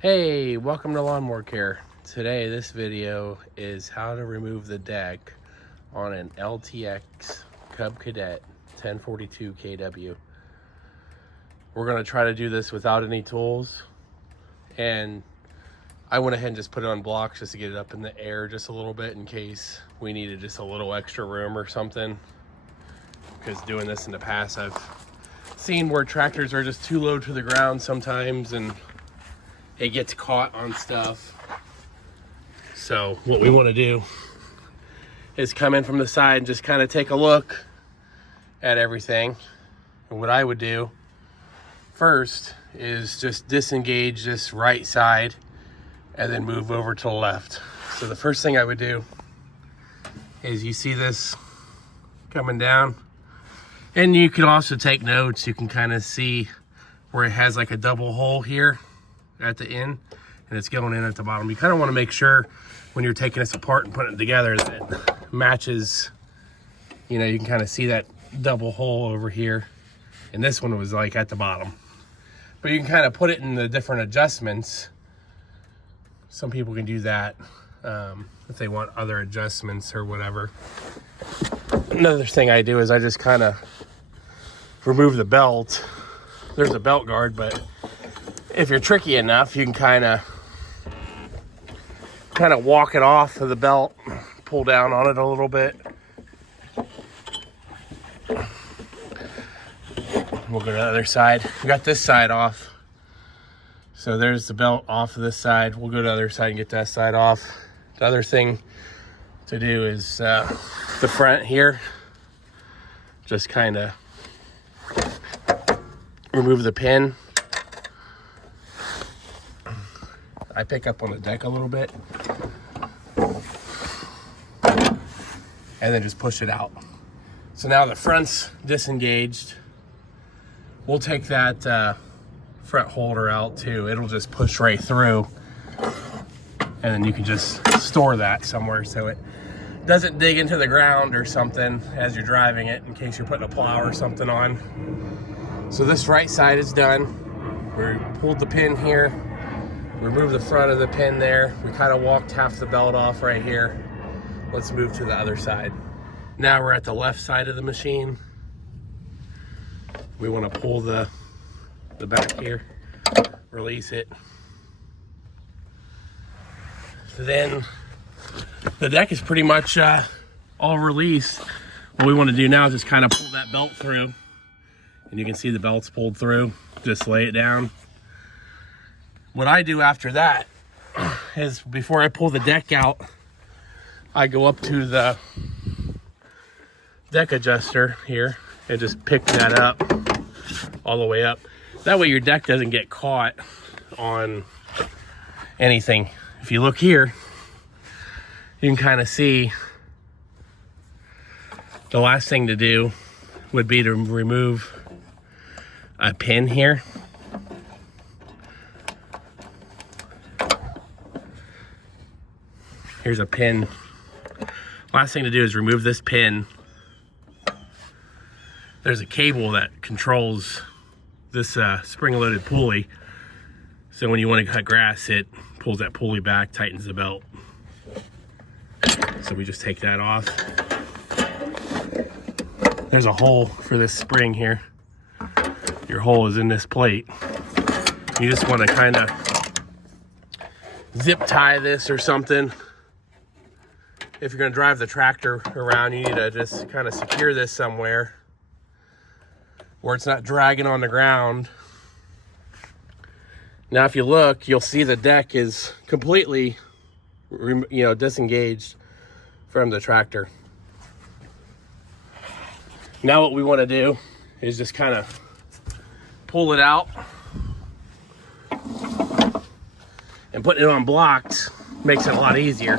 Hey, welcome to Lawnmower Care. Today, this video is how to remove the deck on an LTX Cub Cadet 1042 kW. We're going to try to do this without any tools, and I went ahead and just put it on blocks just to get it up in the air just a little bit in case we needed just a little extra room or something, because doing this in the past I've seen where tractors are just too low to the ground sometimes and it gets caught on stuff. So what we want to do is come in from the side and just kind of take a look at everything. And what I would do first is just disengage this right side and then move over to the left. So the first thing I would do is, you see this coming down, and you can also take notes. You can kind of see where it has like a double hole here at the end, and it's going in at the bottom. You kind of want to make sure when you're taking this apart and putting it together that it matches. You know, you can kind of see that double hole over here, and this one was like at the bottom. But you can kind of put it in the different adjustments. Some people can do that if they want other adjustments or whatever. Another thing I do is I just kind of remove the belt. There's a belt guard, but if you're tricky enough, you can kind of walk it off of the belt, pull down on it a little bit. We'll go to the other side. We got this side off. So there's the belt off of this side. We'll go to the other side and get that side off. The other thing to do is the front here. Just kind of remove the pin. I pick up on the deck a little bit and then just push it out. So now the front's disengaged. We'll take that front holder out too. It'll just push right through, and then you can just store that somewhere so it doesn't dig into the ground or something as you're driving it, in case you're putting a plow or something on. So this right side is done. We pulled the pin here, remove the front of the pin there. We kind of walked half the belt off right here. Let's move to the other side. Now we're at the left side of the machine. We want to pull the back here, release it. Then the deck is pretty much all released. What we want to do now is just kind of pull that belt through, and you can see the belt's pulled through. Just lay it down. What I do after that is, before I pull the deck out, I go up to the deck adjuster here and just pick that up all the way up. That way your deck doesn't get caught on anything. If you look here, you can kind of see the last thing to do would be to remove a pin here. Here's a pin. Last thing to do is remove this pin. There's a cable that controls this spring-loaded pulley. So when you want to cut grass, it pulls that pulley back, tightens the belt. So we just take that off. There's a hole for this spring here. Your hole is in this plate. You just want to kind of zip tie this or something. If you're going to drive the tractor around, you need to just kind of secure this somewhere where it's not dragging on the ground. Now if you look, you'll see the deck is completely disengaged from the tractor. Now what we want to do is just kind of pull it out, and putting it on blocks makes it a lot easier.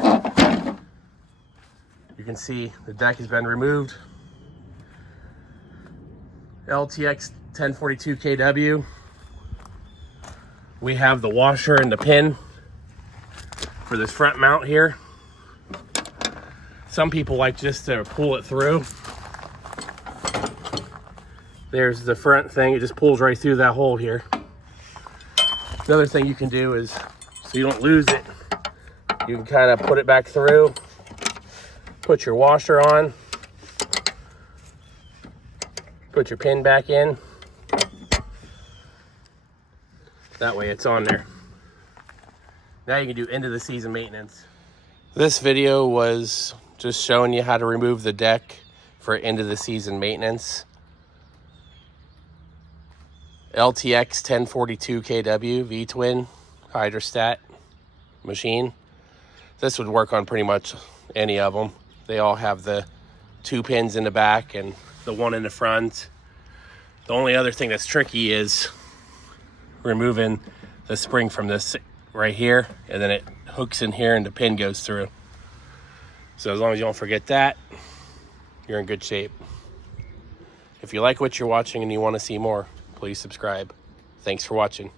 You can see the deck has been removed. LTX 1042 kW. We have the washer and the pin for this front mount here. Some people like just to pull it through. There's the front thing. It just pulls right through that hole here. Another thing you can do is, so you don't lose it, you can kind of put it back through, put your washer on, put your pin back in. That way it's on there. Now you can do end of the season maintenance. This video was just showing you how to remove the deck for end of the season maintenance. LTX1042 kW V-twin hydrostat machine. This would work on pretty much any of them. They all have the 2 pins in the back and the 1 in the front. The only other thing that's tricky is removing the spring from this right here, and then it hooks in here and the pin goes through. So as long as you don't forget that, you're in good shape. If you like what you're watching and you want to see more, please subscribe. Thanks for watching.